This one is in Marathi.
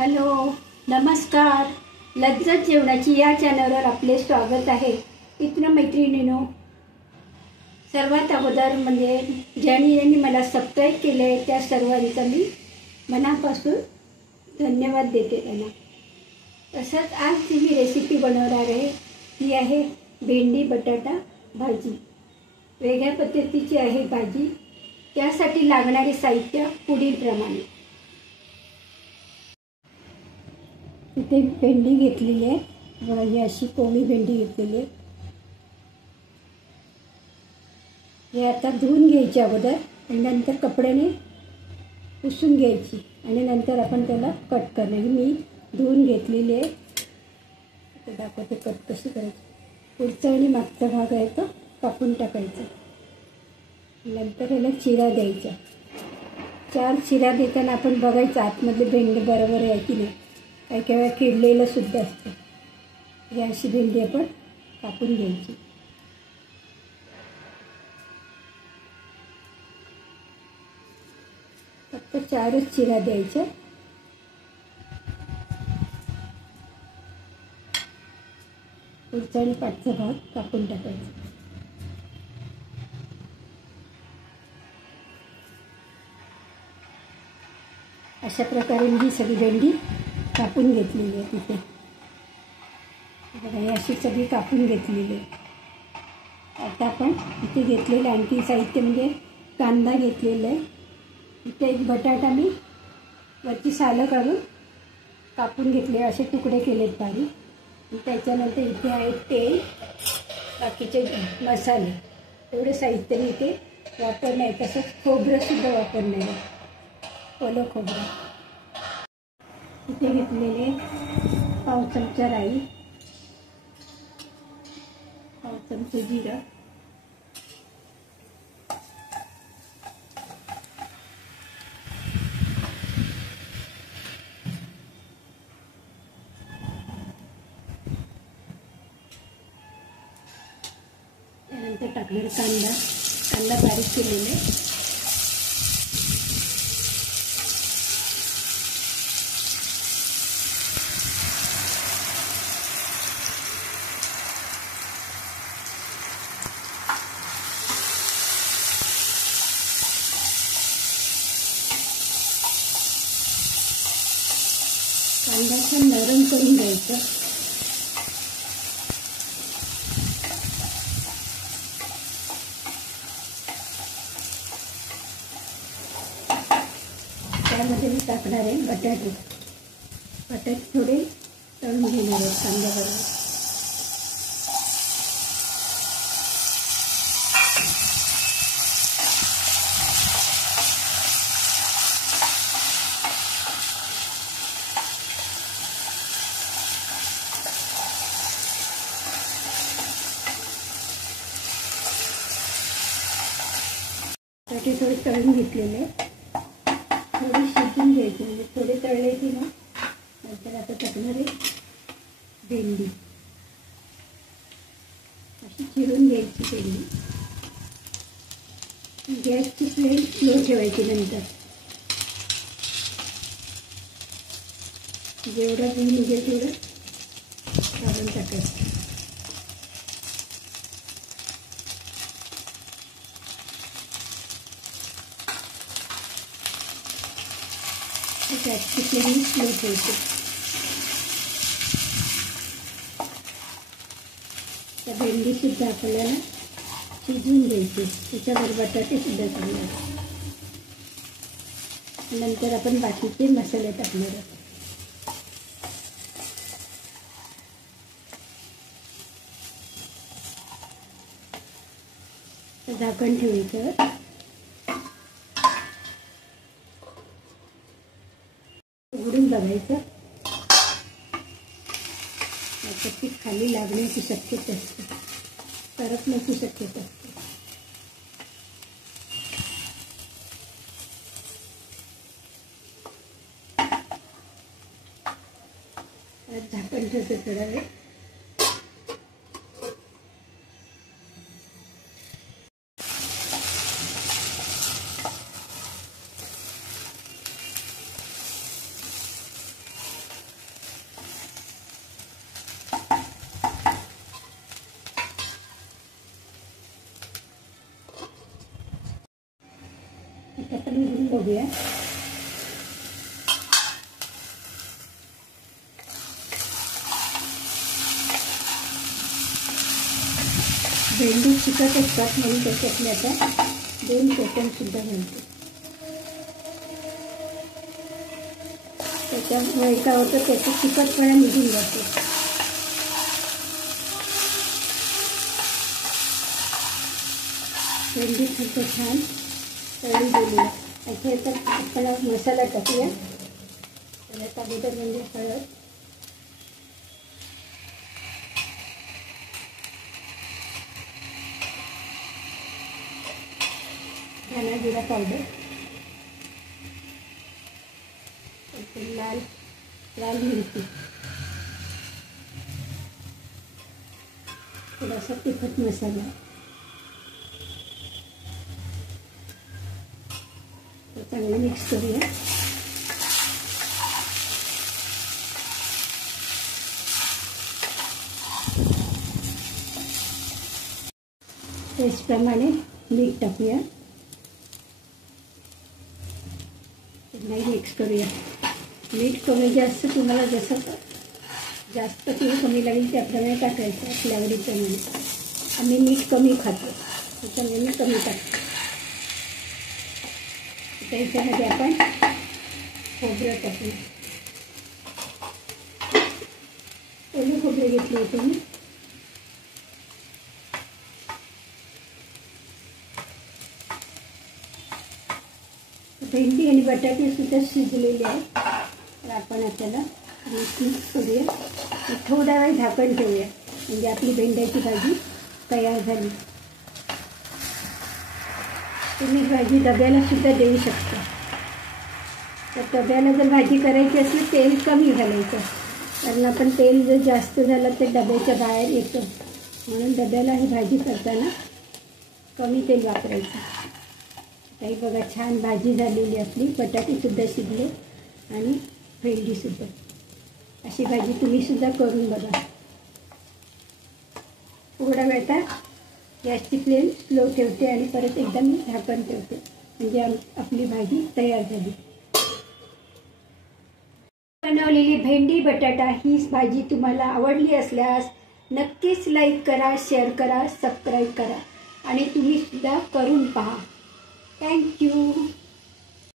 हॅलो, नमस्कार. लज्जत जेवणाची या चॅनलवर आपले स्वागत आहे. मित्र-मैत्रिणींनो, सर्वात अगोदर म्हणजे ज्यांनी मला सबस्क्राईब केले आहे त्या सर्वांचा मी मनापासून धन्यवाद देते त्यांना. तसंच आज जी मी रेसिपी बनवणार आहे ती आहे भेंडी बटाटा भाजी. वेगळ्या पद्धतीची आहे भाजी. त्यासाठी लागणारे साहित्य पुढीलप्रमाणे. इथे भेंडी घेतलेली आहे बघा, ही अशी कोवळी भेंडी घेतलेली आहे. हे आता धुवून घ्यायची अगोदर आणि नंतर कपड्याने पुसून घ्यायची आणि नंतर आपण त्याला कट करणार. मी धुवून घेतलेली आहे. ते दाखवते कट कशी करायची. पुढचा आणि मागचा भाग आहे तो कापून टाकायचा. नंतर याला चिरा द्यायचा. 4 चिरा देताना आपण बघायचं आतमधले भेंडी बरोबर आहे की नाही. काही वेळा किडलेलं सुद्धा असतं. ही अशी भेंडी आपण कापून घ्यायची. फक्त 4च चिरा द्यायच्या. पुढचा आणि पाठचा भाग कापून टाकायचा. अशा प्रकारे मी सगळी भेंडी कापून घेतलेली आहे. तिथे बघा, ही अशी सगळी कापून घेतलेली आहे. आता आपण इथे घेतलेलं आणखी साहित्य म्हणजे कांदा घेतलेला आहे. इथे एक बटाटा मी वरची सालं काढून कापून घेतले, असे तुकडे केलेत बारीक. त्याच्यानंतर इथे आहे तेल, बाकीचे मसाले. एवढे साहित्य मी इथे वापरलं आहे. तसंच खोबरंसुद्धा वापरलं आहे, ओलं खोबरं. इथे घेतलेले पाव चमचा राई, पाव चमचा जिरा, त्यानंतर टाकणार कांदा बारीक केलेले. कांदा छान नरम करून घ्यायचा. त्यामध्ये मी टाकणार आहे बटाटे थोडे तळून घेणार आहेत कांद्याबरोबर. बटाटे थोडे तळून घेतलेले, थोडे शिजून घ्यायचे. म्हणजे थोडे तळले की ना नंतर आता टाकणार आहे भेंडी. अशी चिरून घ्यायची भेंडी. गॅसची फ्लेम स्लो ठेवायची. नंतर जेवढा बी निघेल तेवढं काढून टाकायचं. गॅसची फ्लेम स्लो ठेवते. त्या भेंडीसुद्धा आपल्याला शिजवून घ्यायची. त्याच्याबरोबर बटाटेसुद्धा टाकणार. नंतर आपण बाकीचे मसाले टाकणार आहोत. झाकण ठेवायचं. उघडून बघायचं. ती खाली लागण्याची शक्यता असते, करपण्याची शक्यता असते. झाकण ठेवते थोडा वेळ. बघूया. भेंडी चिकट असतात म्हणून त्याच्यातल्या आता 2 कोकमसुद्धा घालते. त्याच्यामुळे काय होतं, त्याचा चिकटपणा निघून जातो. भेंडी खूप छान तळली गेली आहे. इथे तर आपण मसाला टाकूया. त्याला अगोदर म्हणजे हळद, धना जिरा पावडर, लाल लाल मिरची, थोडासा तिखट मसाला, चांगलं मिक्स करूया. टेस्टप्रमाणे मीठ टाकूया. नाही मिक्स करूया. मीठ कमी जास्त तुम्हाला जसं जास्त किंवा कमी लागेल त्याप्रमाणे टाकायचं आपल्या आवडीप्रमाणे. आम्ही मीठ कमी खातो त्याच्यामुळे मी कमी टाकतो. त्याच्यामध्ये आपण खोबरं टाकू. ओले खोबरे घेतले होते मी. भेंडी आणि बटाटे सुद्धा शिजलेले आहेत. तर आपण आपल्याला मिक्स करूया. थोडा वेळ झाकण ठेवूया म्हणजे आपली भेंड्याची भाजी तयार झाली. तुम्ही भाजी डब्याला सुद्धा देऊ शकता. तर डब्याला जर भाजी करायची असली तेल कमी घालायचं, कारण आपण तेल जर जास्त झालं तर डब्याच्या बाहेर येतं. म्हणून डब्याला ही भाजी करताना कमी तेल वापरायचं. काही बघा छान भाजी झालेली आपली. बटाटेसुद्धा शिजले आणि भेंडीसुद्धा. अशी भाजी तुम्हीसुद्धा करून बघा. थोडा वेळ तर गॅसची फ्लेम स्लो ठेवते आणि परत एकदा मी झाकण ठेवते म्हणजे आपली भाजी तयार झाली. बनवलेली भेंडी बटाटा ही भाजी तुम्हाला आवडली असल्यास नक्कीच लाईक करा, शेअर करा, सबस्क्राईब करा आणि तुम्हीसुद्धा करून पहा. थँक्यू.